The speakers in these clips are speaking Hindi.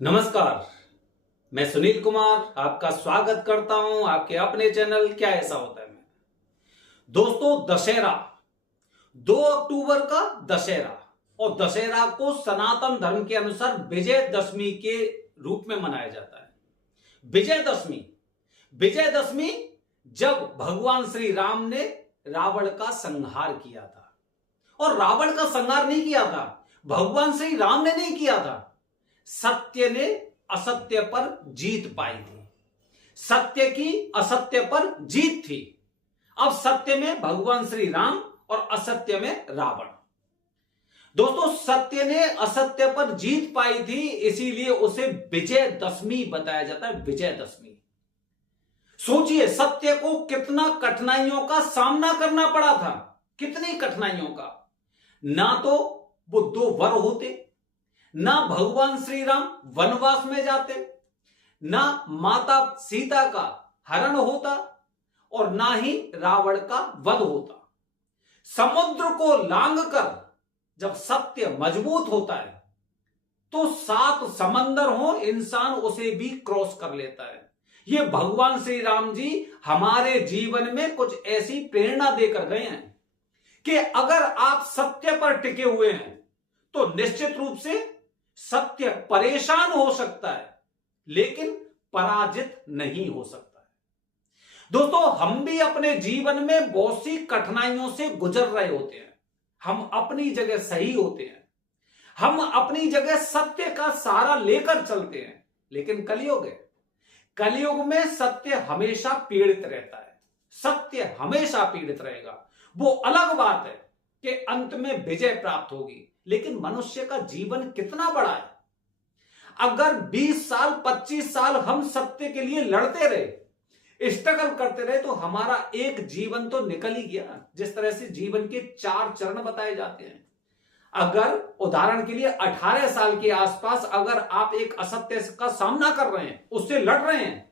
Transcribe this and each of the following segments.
नमस्कार। मैं सुनील कुमार आपका स्वागत करता हूं आपके अपने चैनल क्या ऐसा होता है में। दोस्तों, दशहरा 2 अक्टूबर का दशहरा, और दशहरा को सनातन धर्म के अनुसार विजयदशमी के रूप में मनाया जाता है। विजयदशमी जब भगवान श्री राम ने रावण का संहार किया था, और रावण का संहार नहीं किया था, भगवान श्री राम ने नहीं किया था, सत्य ने असत्य पर जीत पाई थी। सत्य की असत्य पर जीत थी। अब सत्य में भगवान श्री राम और असत्य में रावण। दोस्तों, सत्य ने असत्य पर जीत पाई थी, इसीलिए उसे विजयदशमी बताया जाता है। विजयदशमी, सोचिए सत्य को कितना कठिनाइयों का सामना करना पड़ा था। कितनी कठिनाइयों का। ना तो वो 2 वर होते, ना भगवान श्री राम वनवास में जाते, ना माता सीता का हरण होता, और ना ही रावण का वध होता। समुद्र को लांघकर जब सत्य मजबूत होता है तो 7 समंदर हो, इंसान उसे भी क्रॉस कर लेता है। ये भगवान श्री राम जी हमारे जीवन में कुछ ऐसी प्रेरणा देकर गए हैं कि अगर आप सत्य पर टिके हुए हैं तो निश्चित रूप से सत्य परेशान हो सकता है, लेकिन पराजित नहीं हो सकता है। दोस्तों, हम भी अपने जीवन में बहुत सी कठिनाइयों से गुजर रहे होते हैं। हम अपनी जगह सही होते हैं, हम अपनी जगह सत्य का सहारा लेकर चलते हैं, लेकिन कलयुग में सत्य हमेशा पीड़ित रहता है। सत्य हमेशा पीड़ित रहेगा। वो अलग बात है कि अंत में विजय प्राप्त होगी, लेकिन मनुष्य का जीवन कितना बड़ा है। अगर 20 साल 25 साल हम सत्य के लिए लड़ते रहे, स्ट्रगल करते रहे, तो हमारा एक जीवन तो निकल ही गया। जिस तरह से जीवन के 4 चरण बताए जाते हैं। अगर उदाहरण के लिए 18 साल के आसपास अगर आप एक असत्य का सामना कर रहे हैं, उससे लड़ रहे हैं,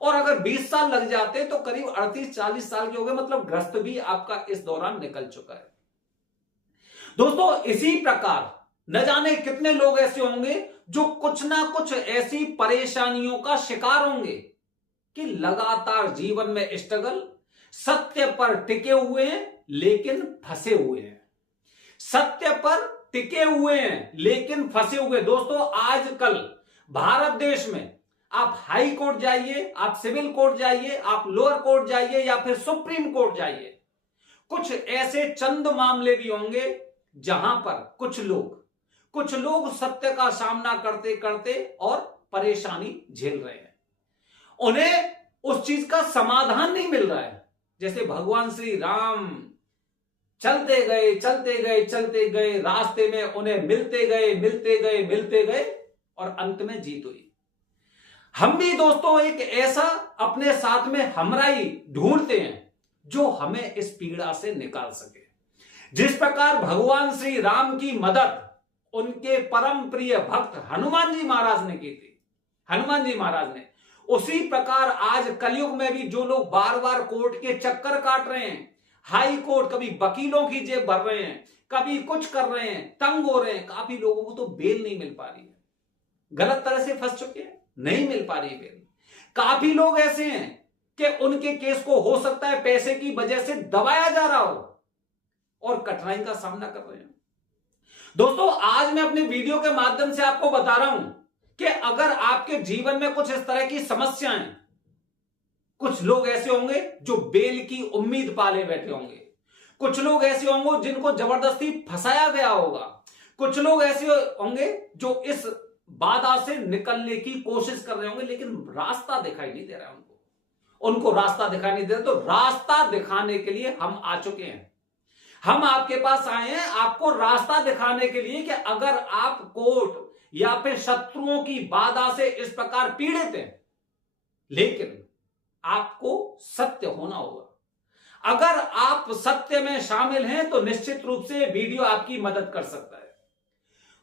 और अगर 20 साल लग जाते तो करीब 38-40 साल के हो गए, मतलब ग्रस्त भी आपका इस दौरान निकल चुका है। दोस्तों, इसी प्रकार न जाने कितने लोग ऐसे होंगे जो कुछ ना कुछ ऐसी परेशानियों का शिकार होंगे कि लगातार जीवन में स्ट्रगल, सत्य पर टिके हुए हैं लेकिन फंसे हुए हैं। सत्य पर टिके हुए हैं लेकिन फंसे हुए। दोस्तों, आजकल भारत देश में आप हाई कोर्ट जाइए, आप सिविल कोर्ट जाइए, आप लोअर कोर्ट जाइए, या फिर सुप्रीम कोर्ट जाइए, कुछ ऐसे चंद मामले भी होंगे जहां पर कुछ लोग सत्य का सामना करते करते और परेशानी झेल रहे हैं। उन्हें उस चीज का समाधान नहीं मिल रहा है। जैसे भगवान श्री राम चलते गए, रास्ते में उन्हें मिलते गए और अंत में जीत हुई। हम भी दोस्तों एक ऐसा अपने साथ में हमराई ढूंढते हैं जो हमें इस पीड़ा से निकाल सके। जिस प्रकार भगवान श्री राम की मदद उनके परम प्रिय भक्त हनुमान जी महाराज ने की थी, उसी प्रकार आज कलयुग में भी जो लोग बार बार कोर्ट के चक्कर काट रहे हैं, हाई कोर्ट, कभी वकीलों की जेब भर रहे हैं, कभी कुछ कर रहे हैं, तंग हो रहे हैं। काफी लोगों को तो बेल नहीं मिल पा रही है, गलत तरह से फंस चुके हैं, नहीं मिल पा रही बेल। काफी लोग ऐसे हैं कि उनके केस को हो सकता है पैसे की वजह से दबाया जा रहा हो, और कठिनाई का सामना कर रहे हैं। दोस्तों, आज मैं अपने वीडियो के माध्यम से आपको बता रहा हूं कि अगर आपके जीवन में कुछ इस तरह की समस्याएं, कुछ लोग ऐसे होंगे जो बेल की उम्मीद पाले बैठे होंगे, कुछ लोग ऐसे होंगे जिनको जबरदस्ती फंसाया गया होगा, कुछ लोग ऐसे होंगे जो इस बाधा से निकलने की कोशिश कर रहे होंगे, लेकिन रास्ता दिखाई नहीं दे रहा है उनको रास्ता दिखाई नहीं दे रहा। तो रास्ता दिखाने के लिए हम आ चुके हैं। हम आपके पास आए हैं आपको रास्ता दिखाने के लिए कि अगर आप कोर्ट या फिर शत्रुओं की बाधा से इस प्रकार पीड़ित हैं, लेकिन आपको सत्य होना होगा। अगर आप सत्य में शामिल हैं तो निश्चित रूप से वीडियो आपकी मदद कर सकता है।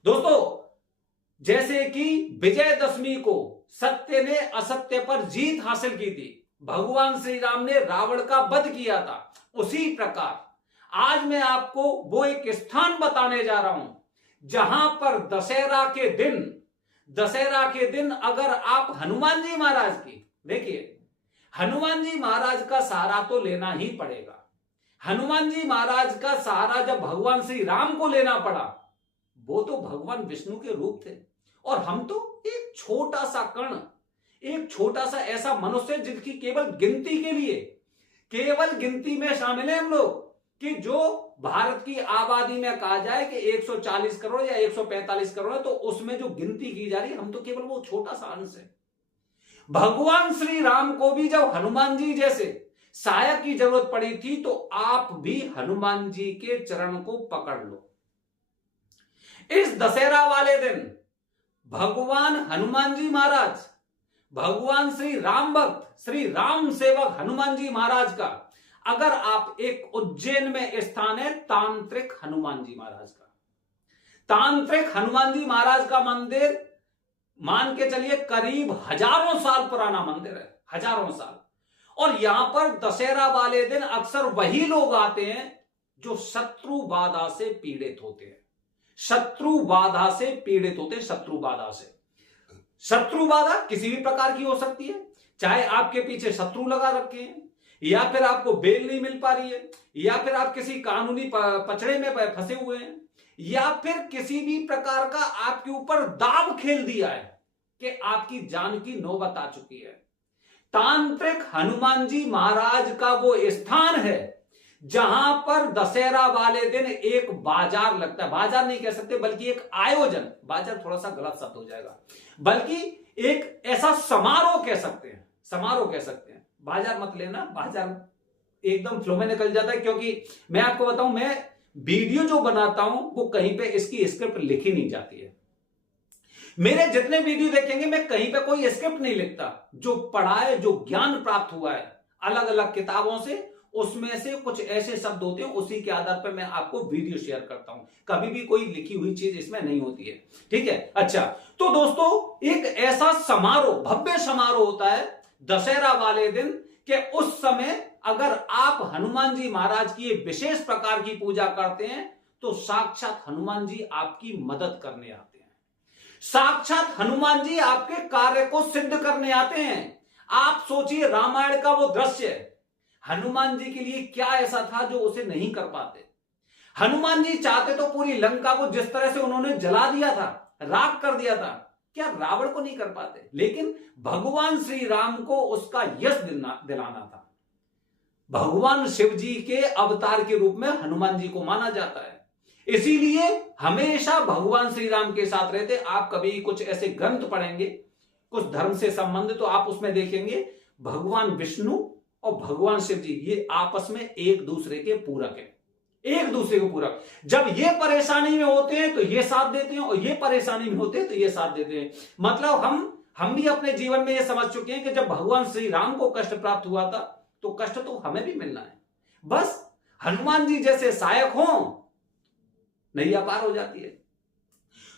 दोस्तों, जैसे कि विजयदशमी को सत्य ने असत्य पर जीत हासिल की थी, भगवान श्री राम ने रावण का वध किया था, उसी प्रकार आज मैं आपको वो एक स्थान बताने जा रहा हूं जहां पर दशहरा के दिन दशहरा के दिन अगर आप हनुमान जी महाराज की, देखिए हनुमान जी महाराज का सहारा तो लेना ही पड़ेगा। हनुमान जी महाराज का सहारा जब भगवान श्री राम को लेना पड़ा, वो तो भगवान विष्णु के रूप थे, और हम तो एक छोटा सा कण, एक छोटा सा ऐसा मनुष्य जिनकी केवल गिनती के लिए, केवल गिनती में शामिल है हम लोग, कि जो भारत की आबादी में कहा जाए कि 140 करोड़ या 145 करोड़ है, तो उसमें जो गिनती की जा रही है, हम तो केवल वो छोटा सा अंश है। भगवान श्री राम को भी जब हनुमान जी जैसे सहायक की जरूरत पड़ी थी, तो आप भी हनुमान जी के चरण को पकड़ लो। इस दशहरा वाले दिन भगवान हनुमान जी महाराज, भगवान श्री राम भक्त, श्री राम सेवक हनुमान जी महाराज का अगर आप एक उज्जैन में स्थान है तांत्रिक हनुमान जी महाराज का, तांत्रिक हनुमान जी महाराज का मंदिर मान के चलिए करीब हजारों साल पुराना मंदिर है, हजारों साल। और यहां पर दशहरा वाले दिन अक्सर वही लोग आते हैं जो शत्रु बाधा से पीड़ित होते हैं, शत्रु बाधा से पीड़ित होते हैं, शत्रु बाधा से। शत्रु बाधा किसी भी प्रकार की हो सकती है, चाहे आपके पीछे शत्रु लगा रखे हैं, या फिर आपको बेल नहीं मिल पा रही है, या फिर आप किसी कानूनी पचड़े में फंसे हुए हैं, या फिर किसी भी प्रकार का आपके ऊपर दाव खेल दिया है कि आपकी जान की नौबत आ चुकी है। तांत्रिक हनुमान जी महाराज का वो स्थान है जहां पर दशहरा वाले दिन एक बाजार लगता है, बाजार नहीं कह सकते बल्कि एक आयोजन, बाजार थोड़ा सा गलत शब्द हो जाएगा, बल्कि एक ऐसा समारोह कह सकते हैं, समारोह कह सकते हैं। बाजार मत लेना, बाजार एकदम फ्लो में निकल जाता है, क्योंकि मैं आपको बताऊं, मैं वीडियो जो बनाता हूं वो कहीं पे इसकी स्क्रिप्ट लिखी नहीं जाती है। मेरे जितने वीडियो देखेंगे मैं कहीं पे कोई स्क्रिप्ट नहीं लिखता, जो पढ़ा है, जो ज्ञान प्राप्त हुआ है अलग अलग किताबों से, उसमें से कुछ ऐसे शब्द होते हैं, उसी के आधार पर मैं आपको वीडियो शेयर करता हूं। कभी भी कोई लिखी हुई चीज इसमें नहीं होती है, ठीक है। अच्छा, तो दोस्तों एक ऐसा समारोह, भव्य समारोह होता है दशहरा वाले दिन, कि उस समय अगर आप हनुमान जी महाराज की विशेष प्रकार की पूजा करते हैं तो साक्षात हनुमान जी आपकी मदद करने आते हैं, साक्षात हनुमान जी आपके कार्य को सिद्ध करने आते हैं। आप सोचिए रामायण का वो दृश्य, हनुमान जी के लिए क्या ऐसा था जो उसे नहीं कर पाते। हनुमान जी चाहते तो पूरी लंका को जिस तरह से उन्होंने जला दिया था, राख कर दिया था, क्या रावण को नहीं कर पाते? लेकिन भगवान श्री राम को उसका यश दिलाना था। भगवान शिव जी के अवतार के रूप में हनुमान जी को माना जाता है, इसीलिए हमेशा भगवान श्री राम के साथ रहते। आप कभी कुछ ऐसे ग्रंथ पढ़ेंगे कुछ धर्म से संबंधित, तो आप उसमें देखेंगे भगवान विष्णु और भगवान शिव जी ये आपस में एक दूसरे के पूरक है, एक दूसरे को पूरक। जब ये परेशानी में होते हैं तो ये साथ देते हैं, और ये परेशानी में होते हैं तो ये साथ देते हैं। मतलब हम भी अपने जीवन में ये समझ चुके हैं कि जब भगवान श्री राम को कष्ट प्राप्त हुआ था तो कष्ट तो हमें भी मिलना है, बस हनुमान जी जैसे सहायक हों, नैया पार हो जाती है।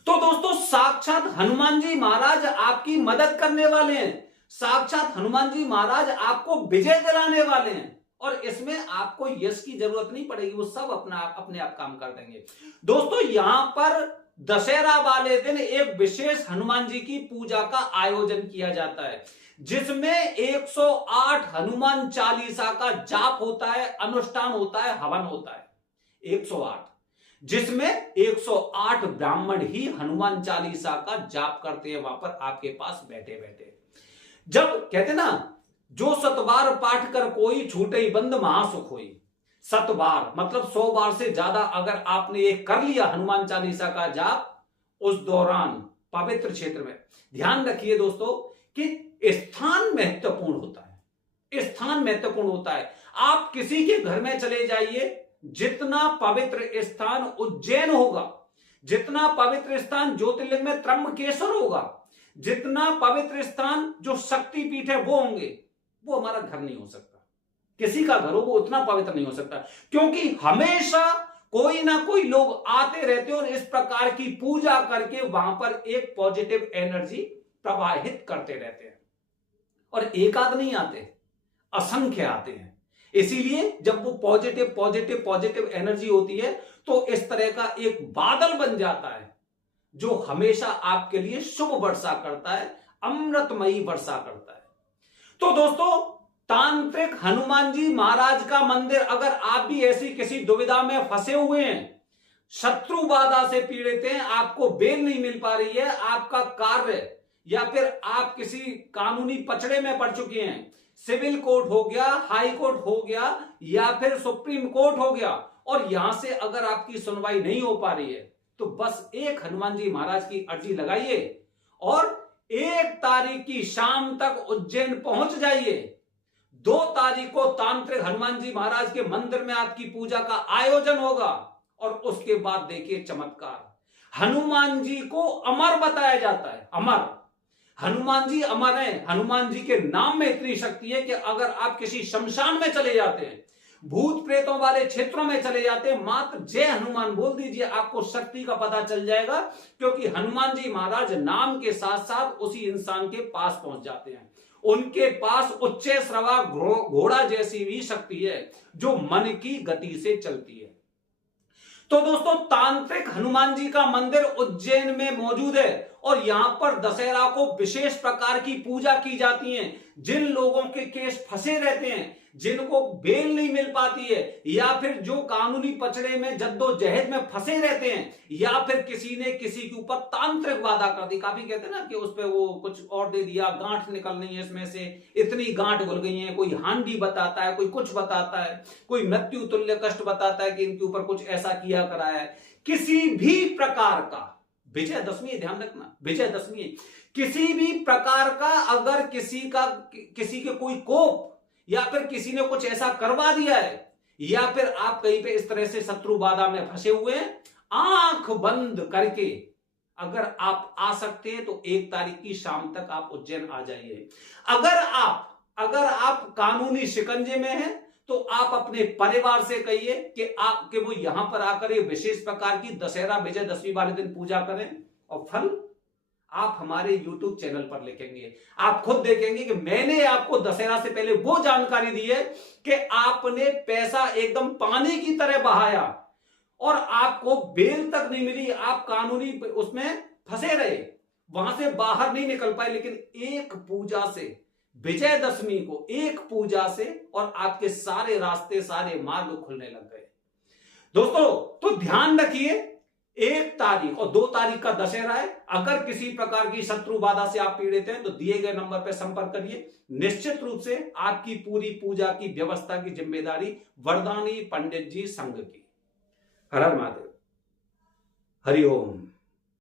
तो दोस्तों साक्षात हनुमान जी महाराज आपकी मदद करने वाले हैं, साक्षात हनुमान जी महाराज आपको विजय दिलाने वाले हैं, और इसमें आपको यश की जरूरत नहीं पड़ेगी, वो सब अपने आप काम कर देंगे। दोस्तों यहां पर दशहरा वाले दिन एक विशेष हनुमान जी की पूजा का आयोजन किया जाता है, जिसमें 108 हनुमान चालीसा का जाप होता है, अनुष्ठान होता है, हवन होता है 108, जिसमें 108 ब्राह्मण ही हनुमान चालीसा का जाप करते हैं वहां पर आपके पास बैठे बैठे। जब कहते ना, जो 100 बार पाठ कर कोई छूटे ही बंद महासुख होई, 100 बार मतलब 100 बार से ज्यादा अगर आपने ये कर लिया हनुमान चालीसा का जाप, उस दौरान पवित्र क्षेत्र में, ध्यान रखिए दोस्तों कि स्थान महत्वपूर्ण होता है, स्थान महत्वपूर्ण होता है। आप किसी के घर में चले जाइए, जितना पवित्र स्थान उज्जैन होगा, जितना पवित्र स्थान ज्योतिर्लिंग में त्र्यंबकेश्वर होगा, जितना पवित्र स्थान जो शक्तिपीठ है वो होंगे, वो हमारा घर नहीं हो सकता। किसी का घर हो वो उतना पवित्र नहीं हो सकता, क्योंकि हमेशा कोई ना कोई लोग आते रहते हैं और इस प्रकार की पूजा करके वहां पर एक पॉजिटिव एनर्जी प्रवाहित करते रहते हैं। और एक आध नहीं आते, असंख्य आते हैं। इसीलिए जब वो पॉजिटिव पॉजिटिव पॉजिटिव एनर्जी होती है तो इस तरह का एक बादल बन जाता है, जो हमेशा आपके लिए शुभ वर्षा करता है, अमृतमयी वर्षा करता है। तो दोस्तों, तांत्रिक हनुमान जी महाराज का मंदिर, अगर आप भी ऐसी किसी दुविधा में फंसे हुए हैं, शत्रु बाधा से पीड़ित हैं, आपको बेल नहीं मिल पा रही है, आपका कार्य या फिर आप किसी कानूनी पचड़े में पड़ चुके हैं, सिविल कोर्ट हो गया, हाई कोर्ट हो गया या फिर सुप्रीम कोर्ट हो गया, और यहां से अगर आपकी सुनवाई नहीं हो पा रही है, तो बस एक हनुमान जी महाराज की अर्जी लगाइए और 1 तारीख की शाम तक उज्जैन पहुंच जाइए। 2 तारीख को तांत्रिक हनुमान जी महाराज के मंदिर में आपकी पूजा का आयोजन होगा और उसके बाद देखिए चमत्कार। हनुमान जी को अमर बताया जाता है, अमर। हनुमान जी अमर हैं। हनुमान जी के नाम में इतनी शक्ति है कि अगर आप किसी शमशान में चले जाते हैं, भूत प्रेतों वाले क्षेत्रों में चले जाते हैं, मात्र जय हनुमान बोल दीजिए, आपको शक्ति का पता चल जाएगा, क्योंकि हनुमान जी महाराज नाम के साथ साथ उसी इंसान के पास पहुंच जाते हैं। उनके पास उच्च श्रवा घोड़ा जैसी भी शक्ति है जो मन की गति से चलती है। तो दोस्तों, तांत्रिक हनुमान जी का मंदिर उज्जैन में मौजूद है और यहां पर दशहरा को विशेष प्रकार की पूजा की जाती है। जिन लोगों के केस फंसे रहते हैं, जिनको बेल नहीं मिल पाती है, या फिर जो कानूनी पचड़े में जद्दोजहद में फंसे रहते हैं, या फिर किसी ने किसी के ऊपर तांत्रिक बाधा कर दी, काफी कहते हैं ना कि उस पे वो कुछ और दे दिया, गांठ निकल रही है, इसमें से इतनी गांठ घुल गई है, कोई हांडी बताता है, कोई कुछ बताता है, कोई मृत्यु तुल्य कष्ट बताता है कि इनके ऊपर कुछ ऐसा किया करा है। किसी भी प्रकार का, विजयदशमी ध्यान रखना, विजयदशमी, किसी भी प्रकार का अगर किसी के कोई कोप या फिर किसी ने कुछ ऐसा करवा दिया है, या फिर आप कहीं पे इस तरह से शत्रु बाधा में फंसे हुए हैं, आंख बंद करके अगर आप आ सकते हैं तो 1 तारीख की शाम तक आप उज्जैन आ जाइए। अगर आप कानूनी शिकंजे में हैं तो आप अपने परिवार से कहिए कि वो यहां पर आकर ये विशेष प्रकार की दशहरा विजयदशमी वाले दिन पूजा करें, और फल आप हमारे YouTube चैनल पर लिखेंगे। आप खुद देखेंगे कि मैंने आपको दशहरा से पहले वो जानकारी दी है कि आपने पैसा एकदम पानी की तरह बहाया और आपको बेल तक नहीं मिली, आप कानूनी उसमें फंसे रहे, वहां से बाहर नहीं निकल पाए, लेकिन एक पूजा से, विजयदशमी को एक पूजा से, और आपके सारे रास्ते, सारे मार्ग खुलने लग गए। दोस्तों, तो ध्यान रखिए, 1 तारीख और 2 तारीख का दशहरा है। अगर किसी प्रकार की शत्रु बाधा से आप पीड़ित हैं तो दिए गए नंबर पर संपर्क करिए। निश्चित रूप से आपकी पूरी पूजा की व्यवस्था की जिम्मेदारी वरदानी पंडित जी संघ की। हर हर महादेव, हरि ओम।